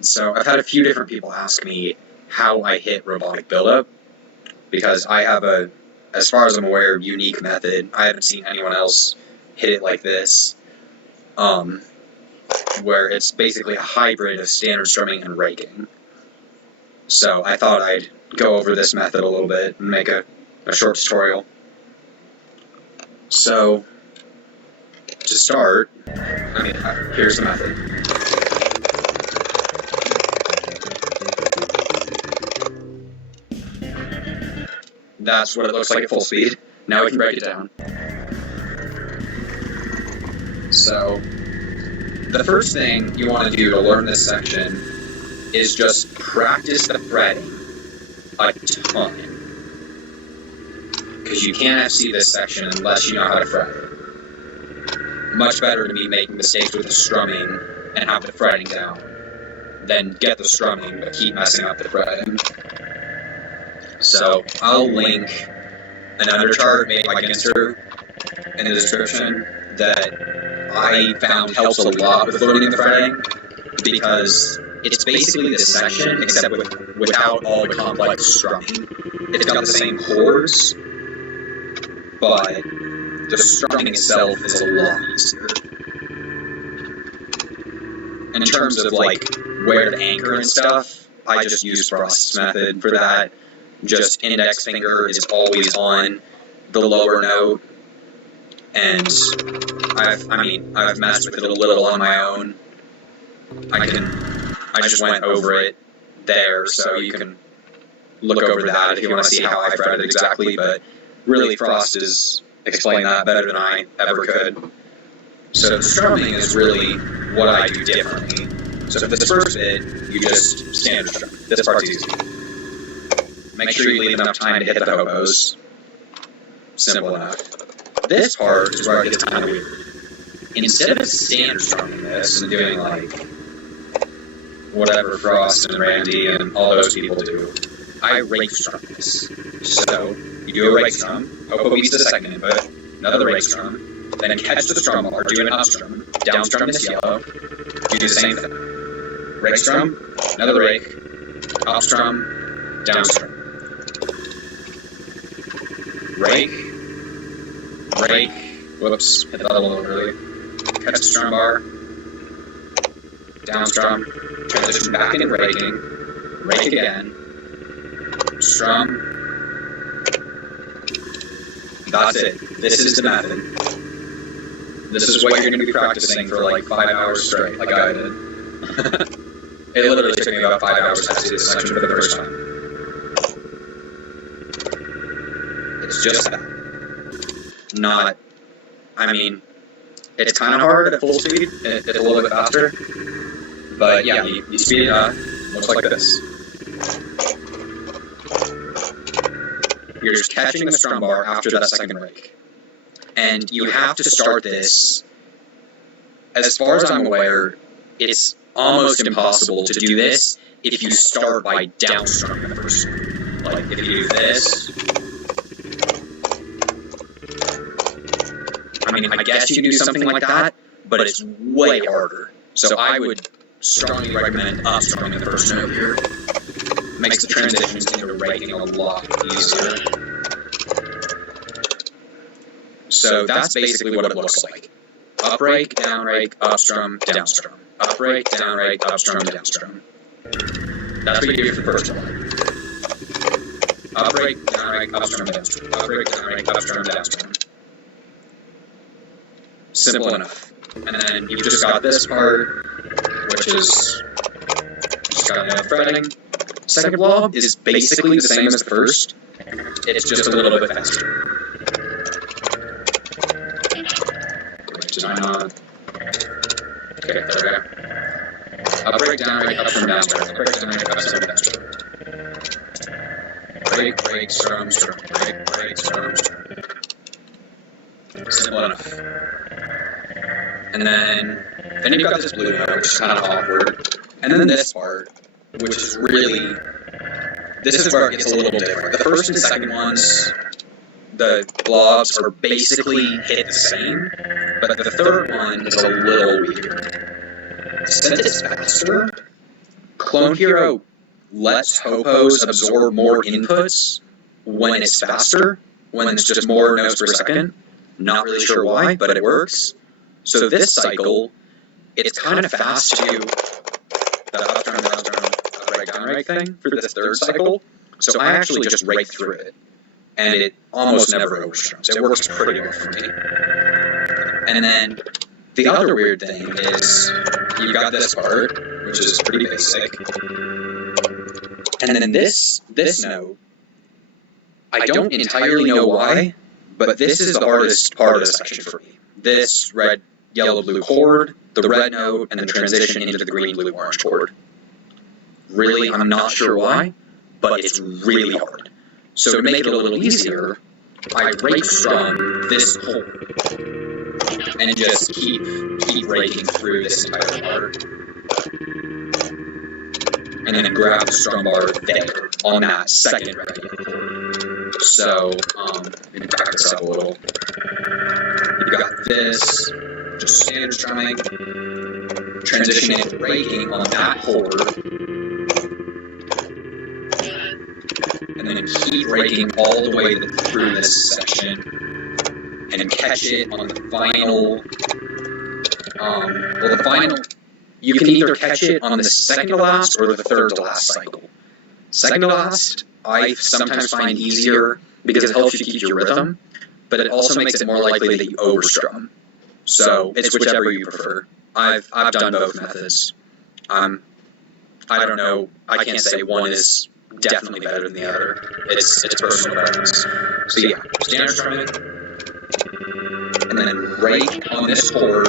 So I've had a few different people ask me how I hit robotic buildup, because I have a, as far as I'm aware, unique method. I haven't seen anyone else hit it like this, where it's basically a hybrid of standard strumming and raking. So I thought I'd go over this method a little bit and make a short tutorial. So, to start, here's the method. That's what it looks like at full speed. Now we can break it down. So, the first thing you want to do to learn this section is just practice the fretting a ton. Because you can't see this section unless you know how to fret it. Much better to be making mistakes with the strumming and have the fretting down than get the strumming but keep messing up the fretting. So I'll link an underchart made by Ginster in the description that I found helps a lot with learning the fretting, because it's basically this section except without all the complex strumming. It's got the same chords, but the strumming itself is a lot easier. In terms of like where to anchor and stuff, I just use Frost's method for that. Just index finger is always on the lower note, and I've messed with it a little on my own. I just went over it there, so you can look over that if you want to see how I fret it exactly, but really Frost has explained that better than I ever could. So the strumming is really what I do differently. So for this first bit, you just standard strum. This part's easy. Make sure you leave enough time to hit the hobos. Simple enough. This part is where it gets kind of weird. Instead of standard strumming this and doing like whatever Frost and Randy and all those people do, I rake strum this. So you do a rake strum, hobo beats the second input, another rake strum, then catch the strum bar, do an up strum, down strum this yellow, you do the same thing. Rake strum, another rake, up strum, down strum. Rake, whoops, hit that a little early, catch the strum bar, down strum, transition back into raking, rake again, strum. That's it. This is the method. This is what you're going to be practicing for like 5 hours straight, like I did. It literally took me about 5 hours to see this section for the first time. It's just that. It's kind of hard at full speed. It's a little bit faster. But yeah, you speed it up. Looks like this. You're just catching the strum bar after that second rake. And you have to start this, as far as I'm aware, it's almost impossible to do this if you start by down strumming the first strum. Like, if you do this, I guess you can do something like that, but it's way harder. So I would strongly recommend up strumming the first note here. Makes the transitions into raking a lot easier. So that's basically what it looks like. Up rake, down rake, up strum, down strum. Up rake, down rake, up strum, down strum. That's what you do for the first one. Up rake, down rake, up strum, down strum. Up rake, down rake, up strum, down strum. Simple enough. And then you've just got this part, which is just got enough fretting. Second blob is basically the same as the first. It's just a little bit faster. Did I not? Okay, there we go. Up, break, down, break, up, strum, down, strum. Up, break, down, break, up, strum, down, strum. Break, break, strum, strum. Break, break, strum, strum. Simple enough. And then you've got this blue note, which is kind of awkward. And then this part, which is really, this is where it gets a little different. The first and second ones, the blobs are basically hit the same, but the third one is a little weird. Since it's faster, Clone Hero lets hopos absorb more inputs when it's faster, when it's just more notes per second. Not really sure why, but it works. So this cycle, it's kind of fast to the up, down, rake, down, rake thing for this third cycle. So I actually just rake through it, and it almost never overstrums. It works pretty well for me. And then the other weird thing is you've got this part, which is pretty basic, and then this note, I don't entirely know why, but this is the hardest part of the section for me. This red, yellow, blue chord, the red note, and then transition into the green, blue, orange chord. Really, I'm not sure why, but it's really hard. So to make it a little easier, I rake strum this chord, and just keep raking through this entire part, and then grab the strum bar there on that second red chord. So, maybe back this up a little. You've got this, just standard strumming, transition into raking on that chord, and then keep raking all the way through this section, and then catch it on the final, you can either catch it on the second to last or the third to last cycle. Second to last, I sometimes find easier because it helps you keep your rhythm, but it also makes it more likely that you overstrum. So it's whichever you prefer. I've done both methods. I don't know. I can't say one is definitely better than the other. It's personal preference. So yeah, standard strumming, and then rake on this chord.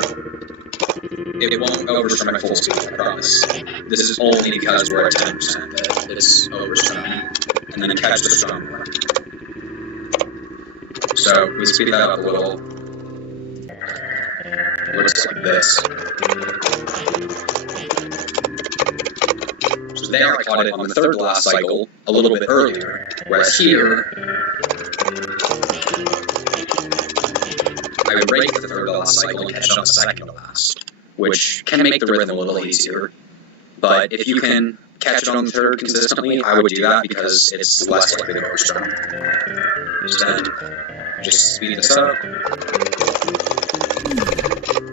It won't overstrum at full speed, I promise. This is only because we're at 10% that it's overstrumming, and then catch the strum more. So we speed that up a little. Looks like this. So there I caught it on the third to last cycle a little bit earlier, whereas here I would rake the third to last cycle and catch it on the second to last, which can make the rhythm a little easier. But if you can catch it on the third consistently, I would do that because it's less likely to overstrum. So then just speed this up.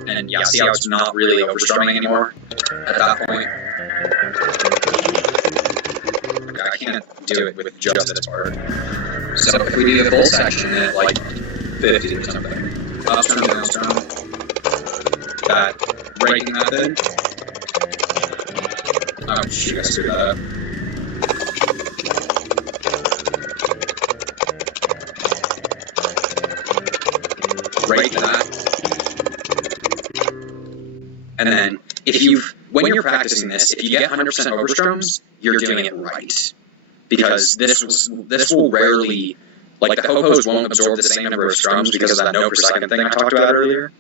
And yeah, see how it's not really overstrumming anymore at that point? Okay, I can't do it with just this part. So if we do the full section at like 50 or something, up strum, down strum, that raking method. Oh shoot, I screwed that up. Rake that. And then, when you're practicing this, if you get 100% overstrums, you're doing it right. Because this will rarely, like the hopos won't absorb the same number of strums because of that note per second thing I talked about earlier.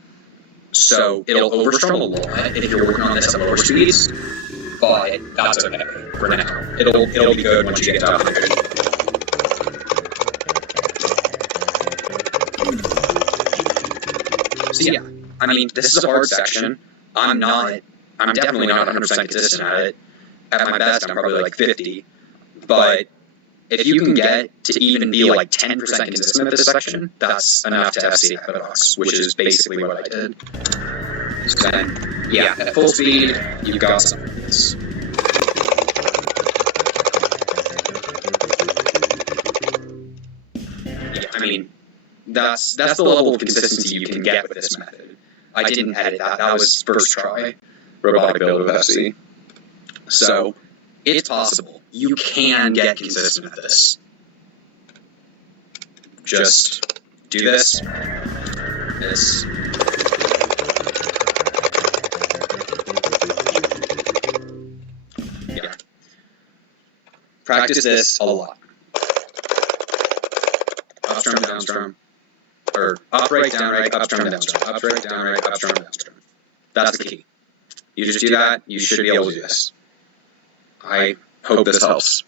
So it'll overstrum a lot if you're working on this at lower speeds, but that's okay for now. It'll be good once you get to 100. So yeah, I mean, this is a hard section. I'm definitely not 100% consistent at it. At my best, I'm probably like 50. But if you can get to even be like 10% consistent at this section, that's enough to FC Epidox, which is basically what I did. So then, yeah, at full speed, you've got something like this. Yeah, I mean, that's the level of consistency you can get with this method. I didn't edit that. That was first try. Robotic Buildup FC. So, it's possible. You can get consistent with this. Just do this. This. Yeah. Practice this a lot. Up strum, down strum. Or up rake, down rake, up strum, down strum. Up rake, down rake, up strum, down strum. That's the key. You just do that, you should be able to do this. I hope this helps.